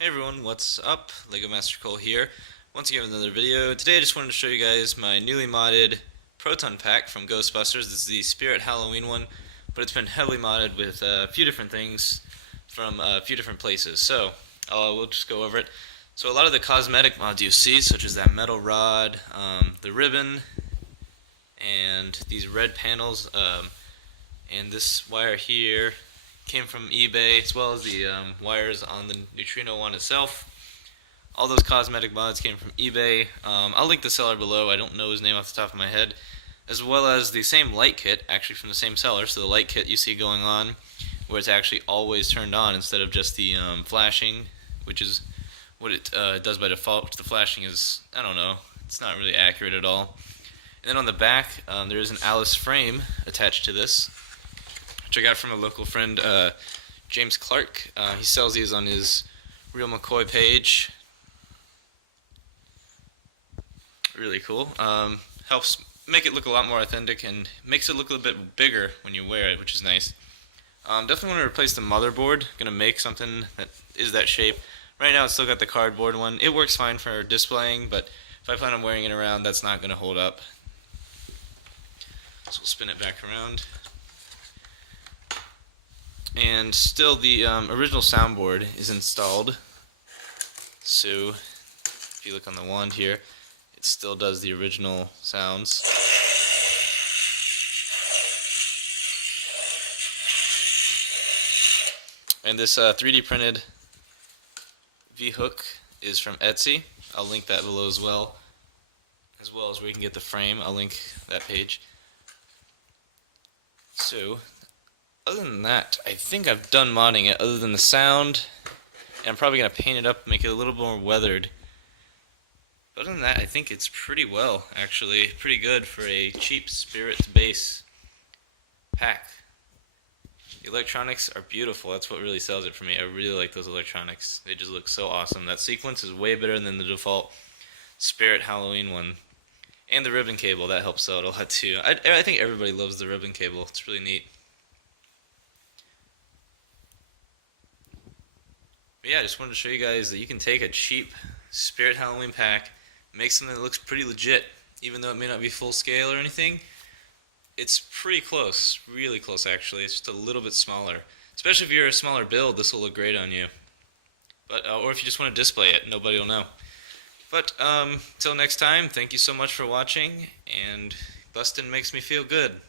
Hey everyone, what's up? Lego Master Cole here. Once again with another video. Today I just wanted to show you guys my newly modded proton pack from Ghostbusters. This is the Spirit Halloween one, but it's been heavily modded with a few different things from a few different places. So, we'll just go over it. So a lot of the cosmetic mods you see, such as that metal rod, the ribbon, and these red panels, and this wire here, came from eBay, as well as the wires on the neutrino one itself. All those cosmetic mods came from eBay. I'll link the seller below. I don't know his name off the top of my head. As well as the same light kit, actually from the same seller. So the light kit you see going on, where it's actually always turned on instead of just the flashing, which is what it does by default. The flashing is, I don't know, it's not really accurate at all. And then on the back, there is an Alice frame attached to this, which I got from a local friend, James Clark. He sells these on his Real McCoy page. Really cool. Helps make it look a lot more authentic and makes it look a little bit bigger when you wear it, which is nice. Definitely want to replace the motherboard. Gonna make something that is that shape. Right now it's still got the cardboard one. It works fine for displaying, but if I plan on wearing it around, that's not gonna hold up. So we'll spin it back around. And still the original soundboard is installed, so if you look on the wand here, it still does the original sounds. And this 3D printed V-hook is from Etsy. I'll link that below as well as where you can get the frame. I'll link that page. So other than that, I think I've done modding it, other than the sound, and I'm probably going to paint it up, make it a little more weathered. But other than that, I think it's pretty well, actually. Pretty good for a cheap Spirit base pack. The electronics are beautiful, that's what really sells it for me. I really like those electronics. They just look so awesome. That sequence is way better than the default Spirit Halloween one. And the ribbon cable, that helps out a lot too. I think everybody loves the ribbon cable, it's really neat. But yeah, I just wanted to show you guys that you can take a cheap Spirit Halloween pack, make something that looks pretty legit, even though it may not be full scale or anything. It's pretty close, really close actually. It's just a little bit smaller. Especially if you're a smaller build, this will look great on you. But or if you just want to display it, nobody will know. But till next time, thank you so much for watching, and bustin' makes me feel good.